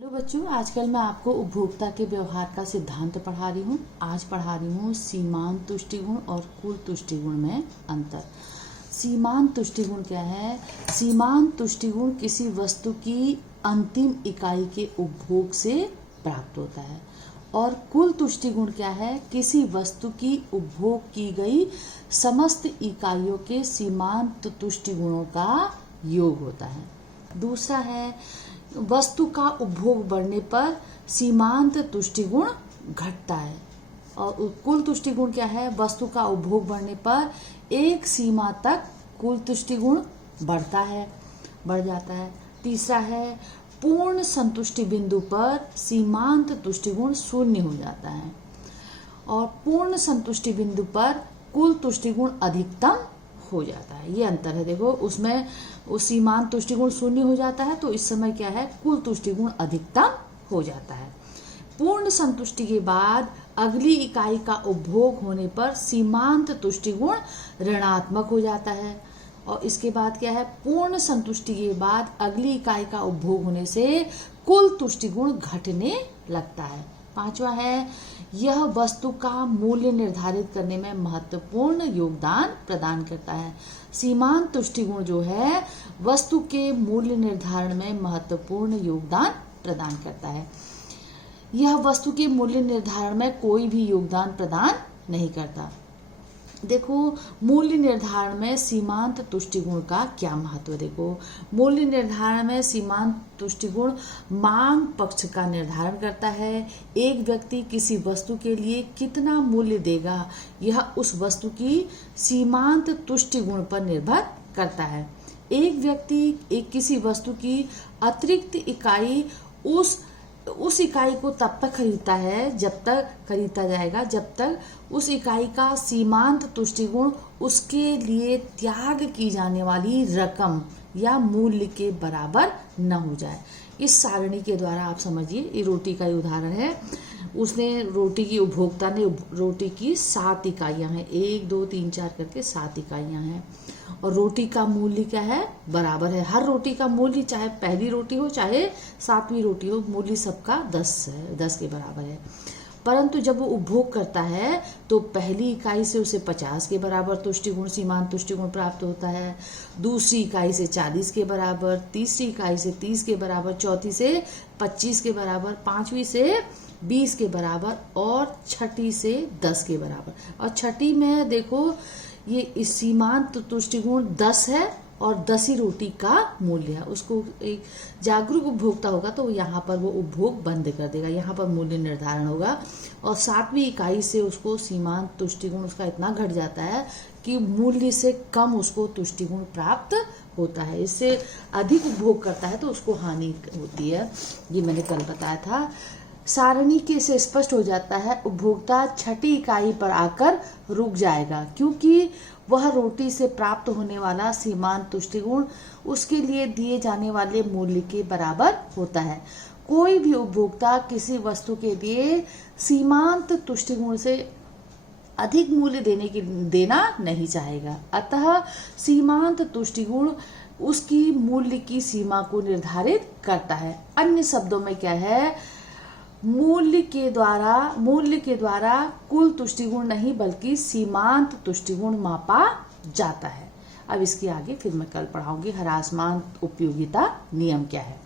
Hello बच्चों, आजकल मैं आपको उपभोक्ता के व्यवहार का सिद्धांत पढ़ा रही हूँ। आज पढ़ा रही हूँ सीमांत तुष्टिगुण और कुल तुष्टिगुण में अंतर। सीमांत तुष्टिगुण क्या है? सीमांत तुष्टिगुण किसी वस्तु की अंतिम इकाई के उपभोग से प्राप्त होता है। और कुल तुष्टिगुण क्या है? किसी वस्तु की उपभोग की गई समस्त इकाइयों के सीमांत तुष्टिगुणों का योग होता है। दूसरा है, वस्तु का उपभोग बढ़ने पर सीमांत तुष्टिगुण घटता है। और कुल तुष्टिगुण क्या है? वस्तु का उपभोग बढ़ने पर एक सीमा तक कुल तुष्टिगुण बढ़ जाता है। तीसरा है, पूर्ण संतुष्टि बिंदु पर सीमांत तुष्टिगुण शून्य हो जाता है। और पूर्ण संतुष्टि बिंदु पर कुल तुष्टिगुण अधिकतम हो जाता है। ये अंतर है। देखो, उसमें उस सीमांत तुष्टिगुण शून्य हो जाता है, तो इस समय क्या है? कुल तुष्टिगुण अधिकतम हो जाता है। पूर्ण संतुष्टि के बाद अगली इकाई का उपभोग होने पर सीमांत तुष्टिगुण ऋणात्मक हो जाता है। और इसके बाद क्या है? पूर्ण संतुष्टि के बाद अगली इकाई का उपभोग होने से कुल तुष्टिगुण घटने लगता है। पांचवा है, यह वस्तु का मूल्य निर्धारित करने में महत्वपूर्ण योगदान प्रदान करता है। सीमांत तुष्टिगुण जो है वस्तु के मूल्य निर्धारण में महत्वपूर्ण योगदान प्रदान करता है। यह वस्तु के मूल्य निर्धारण में कोई भी योगदान प्रदान नहीं करता। देखो, मूल्य निर्धारण में सीमांत तुष्टिगुण का क्या महत्व है। देखो, मूल्य निर्धारण में सीमांत तुष्टिगुण मांग पक्ष का निर्धारण करता है। एक व्यक्ति किसी वस्तु के लिए कितना मूल्य देगा, यह उस वस्तु की सीमांत तुष्टिगुण पर निर्भर करता है। एक व्यक्ति किसी वस्तु की अतिरिक्त इकाई उस इकाई को तब तक खरीदता जाएगा जब तक उस इकाई का सीमांत तुष्टिगुण उसके लिए त्याग की जाने वाली रकम या मूल्य के बराबर न हो जाए। इस सारणी के द्वारा आप समझिए, ये रोटी का उदाहरण है। उपभोक्ता ने रोटी की 7 इकाइयां हैं, 1 2 3 4 करके 7 इकाइयां हैं। और रोटी का मूल्य क्या है? बराबर है। हर रोटी का मूल्य, चाहे पहली रोटी हो चाहे 7वीं रोटी हो, मूल्य सबका 10 है, 10 के बराबर है। परंतु जब वो उपभोग करता है तो पहली इकाई से उसे 50 के बराबर तुष्टिगुण, सीमांत तुष्टिगुण प्राप्त होता है। दूसरी इकाई से 40 के बराबर, तीसरी इकाई से 30 के बराबर, चौथी से 25 के बराबर, पांचवी से 20 के बराबर और छठी से 10 के बराबर। और छठी में देखो, ये इस सीमांत तुष्टिगुण 10 है और 10 ही रोटी का मूल्य है। उसको एक जागरूक उपभोक्ता होगा तो यहाँ पर वो उपभोग बंद कर देगा, यहाँ पर मूल्य निर्धारण होगा। और 7वीं इकाई से उसको सीमांत तुष्टिगुण उसका इतना घट जाता है कि मूल्य से कम उसको तुष्टिगुण प्राप्त होता है। इससे अधिक उपभोग करता है तो उसको हानि होती है। ये मैंने कल बताया था। सारणी के से स्पष्ट हो जाता है, उपभोक्ता छठी इकाई पर आकर रुक जाएगा, क्योंकि वह रोटी से प्राप्त होने वाला सीमांत तुष्टिगुण उसके लिए दिए जाने वाले मूल्य के बराबर होता है। कोई भी उपभोक्ता किसी वस्तु के लिए सीमांत तुष्टिगुण से अधिक मूल्य देना नहीं चाहेगा। अतः सीमांत तुष्टिगुण उसकी मूल्य की सीमा को निर्धारित करता है। अन्य शब्दों में क्या है? मूल्य के द्वारा कुल तुष्टिगुण नहीं बल्कि सीमांत तुष्टिगुण मापा जाता है। अब इसके आगे फिर मैं कल पढ़ाऊंगी हरासमान उपयोगिता नियम क्या है।